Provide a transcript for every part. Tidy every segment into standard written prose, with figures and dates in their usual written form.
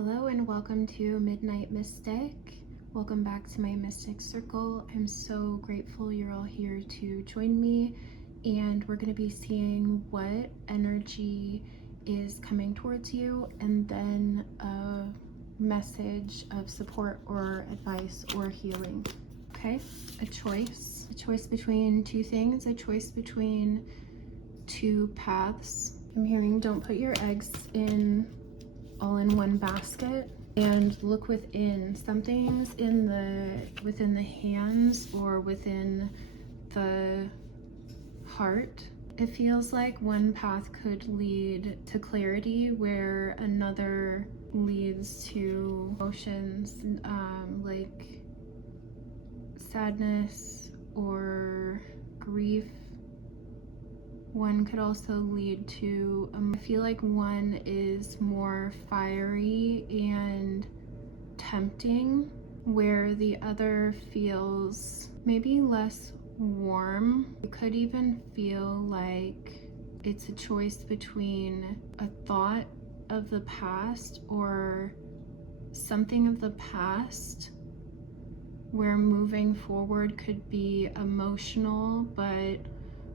Hello and welcome to Midnight Mystic. Welcome back to my Mystic Circle. I'm so grateful you're all here to join me, and we're going to be seeing what energy is coming towards you and then a message of support or advice or healing. Okay, a choice between two things, a choice between two paths. I'm hearing don't put your eggs all in one basket, and look within. Something's within the hands or within the heart. It feels like one path could lead to clarity where another leads to emotions, like sadness or grief. One could also lead to, I feel like one is more fiery and tempting, where the other feels maybe less warm. You could even feel like it's a choice between a thought of the past or something of the past, where moving forward could be emotional but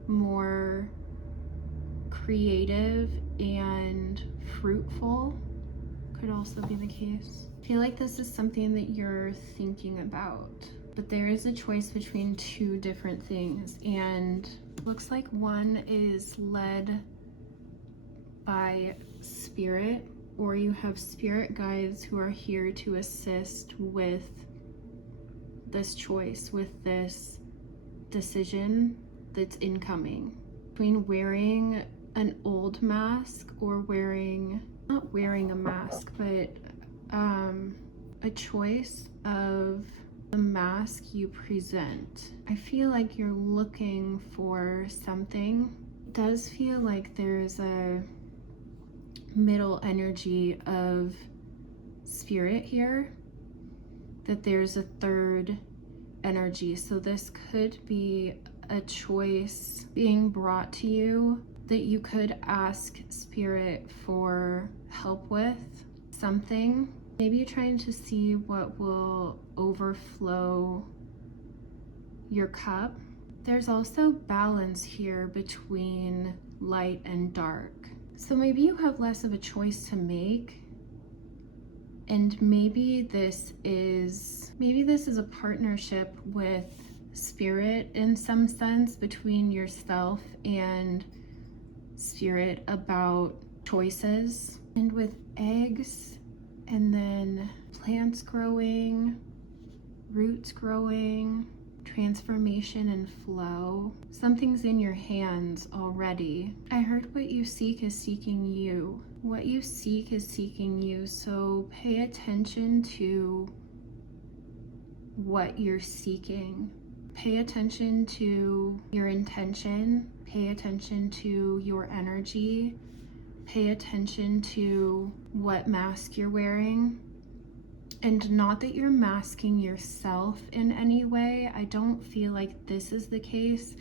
more creative and fruitful. Could also be the case. I feel like this is something that you're thinking about, but there is a choice between two different things, and looks like one is led by spirit, or you have spirit guides who are here to assist with this choice, with this decision that's incoming. Between wearing an old mask or not wearing a mask, but a choice of the mask you present. I feel like you're looking for something. It does feel like there's a middle energy of spirit here, that there's a third energy. So this could be a choice being brought to you that you could ask spirit for help with something. Maybe you're trying to see what will overflow your cup. There's also balance here between light and dark. So maybe you have less of a choice to make, and maybe this is a partnership with spirit in some sense, between yourself and spirit about choices. And with eggs, and then plants growing, roots growing, transformation and flow. Something's in your hands already. I heard what you seek is seeking you. What you seek is seeking you. So pay attention to what you're seeking. Pay attention to your intention. Pay attention to your energy. Pay attention to what mask you're wearing. And not that you're masking yourself in any way. I don't feel like this is the case.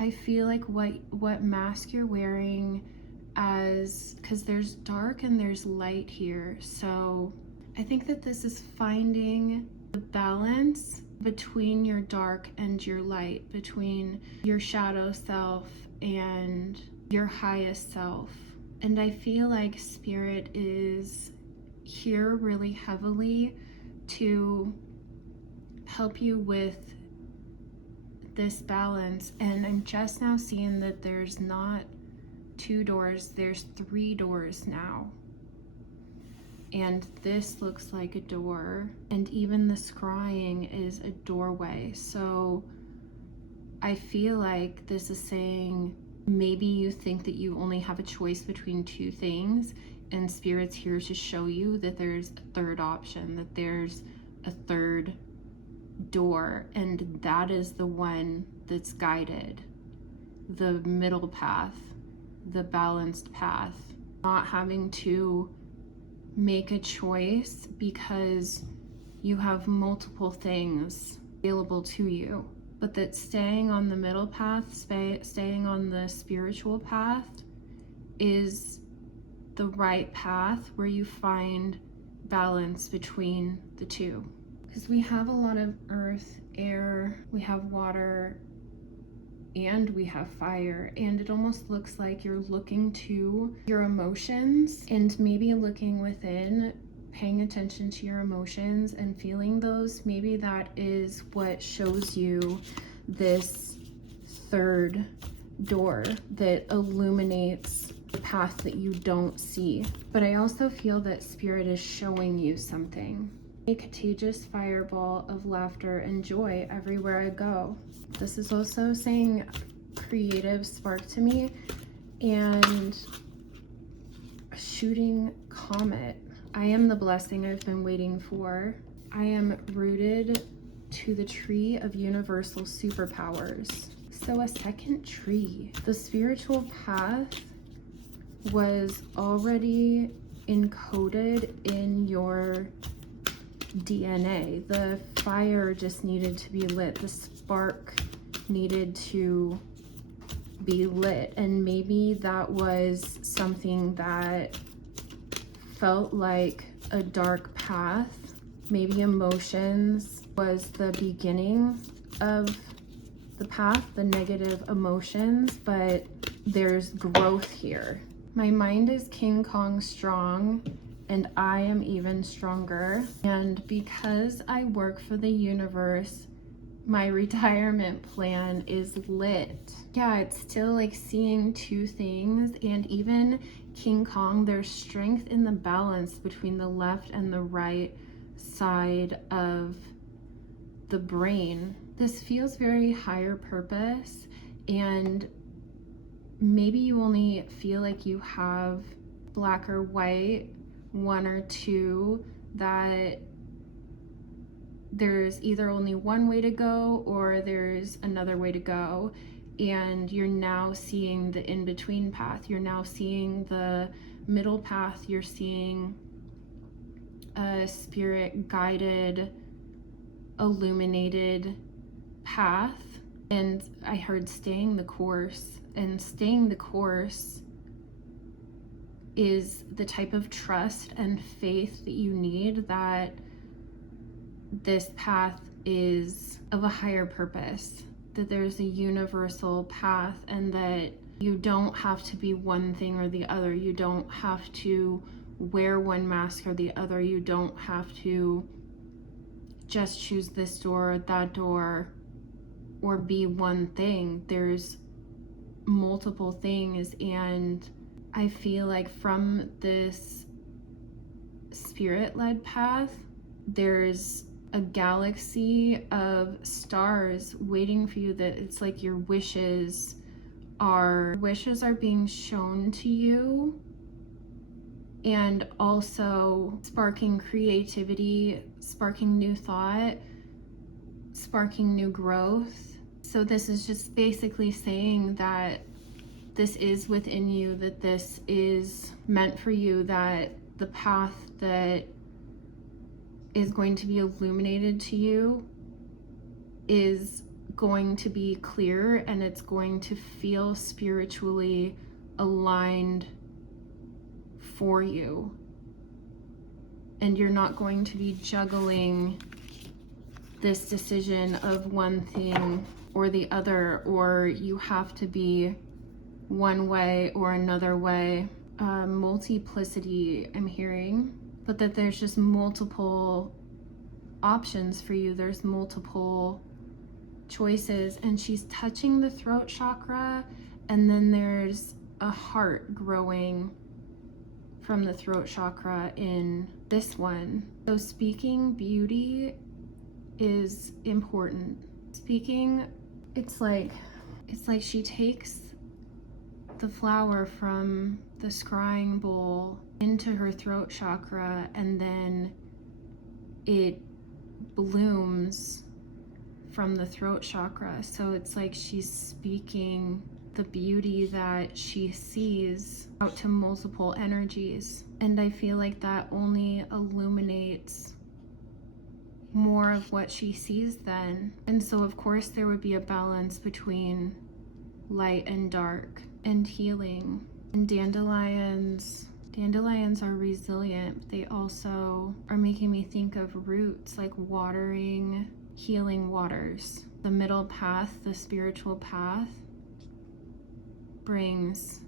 I feel like what mask you're wearing, because there's dark and there's light here. So I think that this is finding the balance between your dark and your light, between your shadow self and your highest self. And I feel like spirit is here really heavily to help you with this balance. And I'm just now seeing that there's not 2 doors, there's 3 doors now. And this looks like a door, and even the scrying is a doorway. So I feel like this is saying maybe you think that you only have a choice between 2 things, and spirit's here to show you that there's a third option, that there's a third door, and that is the one that's guided, the middle path, the balanced path. Not having to make a choice because you have multiple things available to you, but that staying on the middle path, staying on the spiritual path is the right path, where you find balance between the two. Because we have a lot of earth, air, we have water, and we have fire, and it almost looks like you're looking to your emotions and maybe looking within, paying attention to your emotions and feeling those. Maybe that is what shows you this third door that illuminates the path that you don't see. But I also feel that Spirit is showing you something. A contagious fireball of laughter and joy everywhere I go. This is also saying creative spark to me, and a shooting comet. I am the blessing I've been waiting for. I am rooted to the tree of universal superpowers. So a second tree. The spiritual path was already encoded in your DNA. The fire just needed to be lit. The spark needed to be lit. And maybe that was something that felt like a dark path. Maybe emotions was the beginning of the path, the negative emotions, but there's growth here. My mind is King Kong strong, and I am even stronger. And because I work for the universe, my retirement plan is lit. Yeah, it's still like seeing two things, and even King Kong, there's strength in the balance between the left and the right side of the brain. This feels very higher purpose, and maybe you only feel like you have black or white, one or two, that there's either only one way to go or there's another way to go, and you're now seeing the in-between path. You're now seeing the middle path. You're seeing a spirit guided, illuminated path. And I heard staying the course, and staying the course is the type of trust and faith that you need, that this path is of a higher purpose, that there's a universal path, and that you don't have to be one thing or the other. You don't have to wear one mask or the other. You don't have to just choose this door or that door or be one thing. There's multiple things, and I feel like from this spirit-led path, there's a galaxy of stars waiting for you, that it's like your wishes are being shown to you, and also sparking creativity, sparking new thought, sparking new growth. So this is just basically saying that this is within you, that this is meant for you, that the path that is going to be illuminated to you is going to be clear, and it's going to feel spiritually aligned for you. And you're not going to be juggling this decision of one thing or the other, or you have to be one way or another way. Multiplicity, I'm hearing, but that there's just multiple options for you. There's multiple choices, and she's touching the throat chakra, and then there's a heart growing from the throat chakra in this one. So speaking beauty is important. Speaking, it's like she takes the flower from the scrying bowl into her throat chakra, and then it blooms from the throat chakra. So it's like she's speaking the beauty that she sees out to multiple energies. And I feel like that only illuminates more of what she sees then. And so of course there would be a balance between light and dark, and healing, and dandelions Dandelions are resilient, but they also are making me think of roots, like watering, healing waters. The middle path, the spiritual path, brings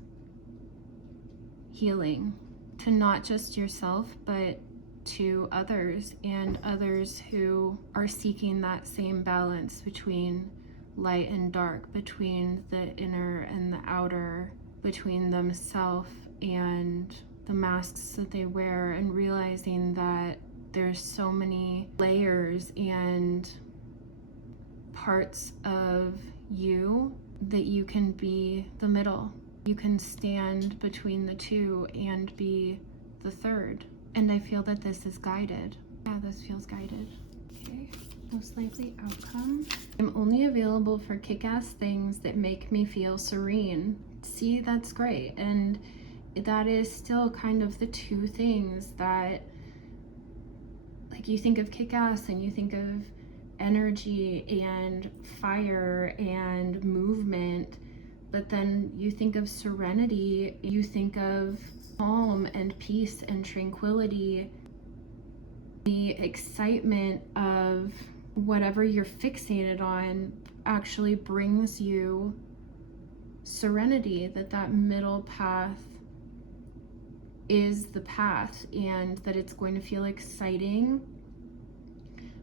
healing to not just yourself, but to others, and others who are seeking that same balance between light and dark, between the inner and the outer, between themselves and the masks that they wear, and realizing that there's so many layers and parts of you that you can be the middle. You can stand between the two and be the third. And I feel that this is guided. Yeah, this feels guided. Okay, most likely outcome. I'm only available for kick-ass things that make me feel serene. See, that's great. And that is still kind of the two things that, like, you think of kick-ass and you think of energy and fire and movement, but then you think of serenity, you think of calm and peace and tranquility. The excitement of whatever you're fixated on actually brings you serenity, that middle path is the path, and that it's going to feel exciting,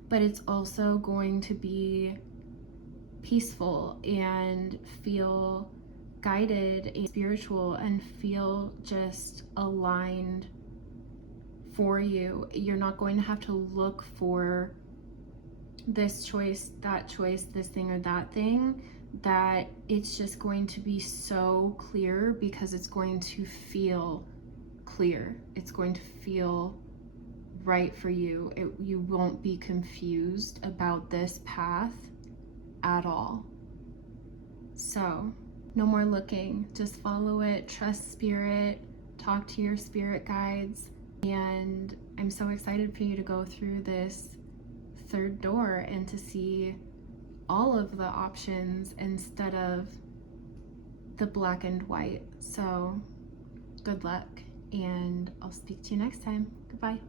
but it's also going to be peaceful and feel guided and spiritual and feel just aligned for you. You're not going to have to look for this choice, that choice, this thing or that thing, that it's just going to be so clear because it's going to feel clear. It's going to feel right for you. You won't be confused about this path at all. So no more looking, just follow it, trust spirit, talk to your spirit guides. And I'm so excited for you to go through this third door and to see all of the options instead of the black and white. So good luck, and I'll speak to you next time. Goodbye.